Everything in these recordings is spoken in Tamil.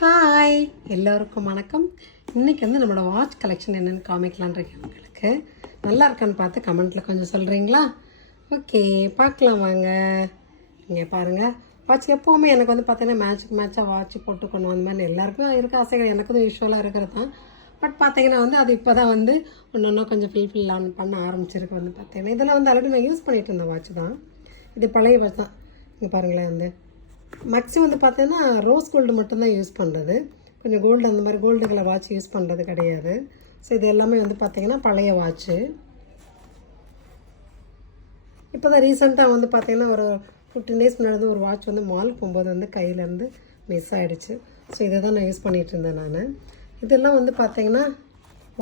ஹாய் எல்லோருக்கும் வணக்கம். இன்றைக்கி வந்து நம்மளோட வாட்ச் கலெக்ஷன் என்னென்னு காமிக்கலான் இருக்கேன் உங்களுக்கு. நல்லா இருக்கான்னு பார்த்து கமெண்ட்டில் கொஞ்சம் சொல்கிறீங்களா ஓகே பார்க்கலாம் வாங்க. நீங்கள் பாருங்கள் வாட்ச் எப்போவுமே எனக்கு வந்து பார்த்தீங்கன்னா மேட்சுக்கு மேட்சாக வாட்ச் போட்டு கொண்டு வந்த மாதிரி எல்லாருக்கும் இருக்க ஆசைகள் எனக்கும் யூஸ்வலாக இருக்கிறது தான். பட் பார்த்தீங்கன்னா வந்து அது இப்போ தான் வந்து ஒன்று ஒன்றா கொஞ்சம் ஃபில்ஃபில் ஆன் பண்ண ஆரம்பிச்சிருக்கு வந்து பார்த்தீங்கன்னா. இதில் வந்து ஆல்ரெடி நான் யூஸ் பண்ணிகிட்டு இருந்த வாட்ச் தான். இது பழைய வாட்ச் தான். இங்கே பாருங்களேன் வந்து. மேக்ஸிமம் வந்து பார்த்தீங்கன்னா ரோஸ் கோல்டு மட்டும்தான் யூஸ் பண்ணுறது கொஞ்சம் கோல்டு அந்த மாதிரி கோல்டு கலர் வாட்ச் யூஸ் பண்ணுறது கிடையாது. ஸோ இது எல்லாமே வந்து பார்த்திங்கன்னா பழைய வாட்ச்சு இப்போ தான் ரீசெண்டாக வந்து பார்த்திங்கன்னா ஒரு ஃபிஃப்டீன் டேஸ் முன்னாடி வந்து ஒரு வாட்ச் வந்து மால் போகும்போது வந்து கையிலேருந்து மிஸ் ஆகிடுச்சு ஸோ இதை தான் நான் யூஸ் பண்ணிகிட்டு இருந்தேன் நான். இதெல்லாம் வந்து பார்த்தீங்கன்னா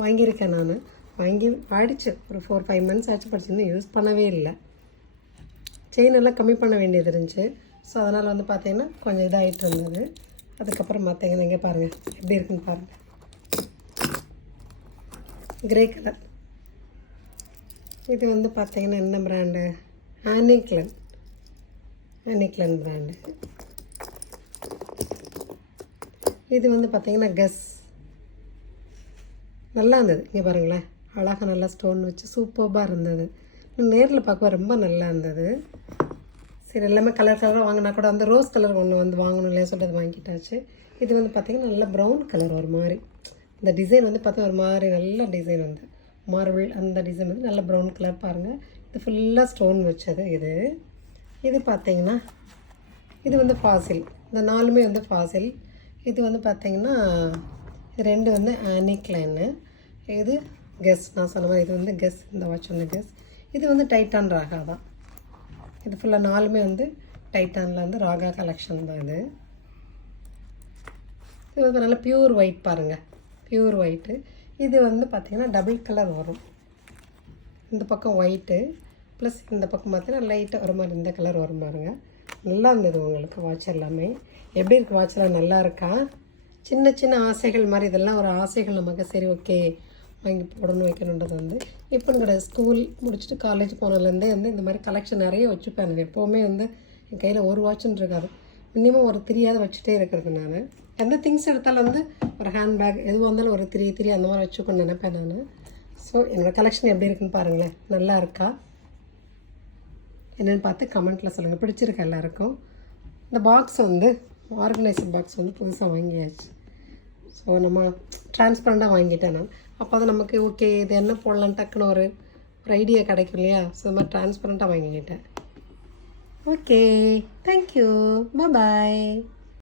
வாங்கியிருக்கேன் நான். வாங்கி ஆடிச்சு ஒரு ஃபோர் ஃபைவ் மந்த்ஸ் ஆச்சு படிச்சிருந்து யூஸ் பண்ணவே இல்லை. செயின் எல்லாம் கம்மி பண்ண வேண்டியது இருந்துச்சு. ஸோ அதனால் வந்து பார்த்திங்கன்னா கொஞ்சம் இதாகிட்டு இருந்தது. அதுக்கப்புறம் பார்த்தீங்கன்னா இங்கே பாருங்கள் எப்படி இருக்குன்னு பாருங்கள் கிரே கலர் இது வந்து பார்த்தீங்கன்னா என்ன பிராண்டு ஆனிக்லன் ஆனிக்லன் பிராண்டு இது வந்து பார்த்தீங்கன்னா கஸ் நல்லா இருந்தது. இங்கே பாருங்களேன். அழகாக நல்லா ஸ்டோன் வச்சு சூப்பர்பாக இருந்தது. நேரில் பார்க்க ரொம்ப நல்லா இருந்தது. சரி எல்லாமே கலர் கலராக வாங்கினா கூட அந்த ரோஸ் கலர் ஒன்று வந்து வாங்கணும் இல்லையா சொல்லிட்டு அது வாங்கிட்டாச்சு. இது வந்து பார்த்திங்கன்னா நல்ல ப்ரௌன் கலர் ஒரு மாதிரி. இந்த டிசைன் வந்து பார்த்தா ஒரு மாதிரி நல்ல டிசைன் வந்து. மார்பிள் அந்த டிசைன் வந்து நல்ல ப்ரௌன் கலர் பாருங்கள் இது ஃபுல்லாக ஸ்டோன் வச்சது இது. இது பார்த்தீங்கன்னா இது வந்து ஃபாசில் இந்த நாலுமே வந்து ஃபாசில் இது வந்து பார்த்திங்கன்னா ரெண்டு வந்து ஆனிக் லைனு இது கெஸ் நான் சொன்ன மாதிரி இது வந்து கெஸ் இந்த வாட்ச் வந்து கெஸ் இது வந்து டைட்டான் ராகா தான். இது ஃபுல்லாக நாலுமே வந்து டைட்டானில் வந்து ராகா கலெக்ஷன் தான் இது. இது வந்து நல்ல பியூர் ஒயிட் பாருங்கள் பியூர் ஒயிட்டு இது வந்து பார்த்திங்கன்னா டபுள் கலர் வரும். இந்த பக்கம் ஒயிட்டு ப்ளஸ் இந்த பக்கம் பார்த்தீங்கன்னா லைட்டாக ஒரு மாதிரி இந்த கலர் வரும் பாருங்க. நல்லா இருந்தது உங்களுக்கு வாட்ச் எல்லாமே. எப்படி இருக்கு வாட்செல்லாம் நல்லா இருக்கா? சின்ன சின்ன ஆசைகள் மாதிரி இதெல்லாம் ஒரு ஆசைகள் நமக்கு. சரி ஓகே வாங்கி போடணும் வைக்கணுன்றது வந்து இப்போ கிடையாது ஸ்கூல் முடிச்சுட்டு காலேஜ் போனதுலேருந்தே வந்து இந்த மாதிரி கலெக்ஷன் நிறைய வச்சுப்பேன் நான். எப்போவுமே வந்து என் கையில் ஒரு வாட்சுன்னு இருக்காது. மினிமம் ஒரு த்ரீயாவது வச்சுட்டே இருக்கிறது நான். எந்த திங்ஸ் எடுத்தாலும் வந்து ஒரு ஹேண்ட்பேக் எதுவாக இருந்தாலும் ஒரு த்ரீ த்ரீ அந்த மாதிரி வச்சுக்கணும்னு நினைப்பேன் நான். ஸோ என்னோடய கலெக்ஷன் எப்படி இருக்குன்னு பாருங்களேன். நல்லா இருக்கா? என்னென்னு பார்த்து கமெண்ட்டில் சொல்லுங்கள் பிடிச்சிருக்க எல்லாருக்கும்? இந்த பாக்ஸ் வந்து ஆர்கனைசர் பாக்ஸ் வந்து புதுசாக வாங்கியாச்சு. ஸோ நம்ம டிரான்ஸ்பரண்ட்டாக வாங்கிட்டேன் நான். அப்போ அது நமக்கு ஓகே இது என்ன போடலாம் டக்குன்னு ஒரு ஒரு ஐடியா கிடைக்கும் இல்லையா? ஸோ இந்த மாதிரி டிரான்ஸ்பரண்ட்டாக வாங்கிக்கிட்டேன். Okay thank you bye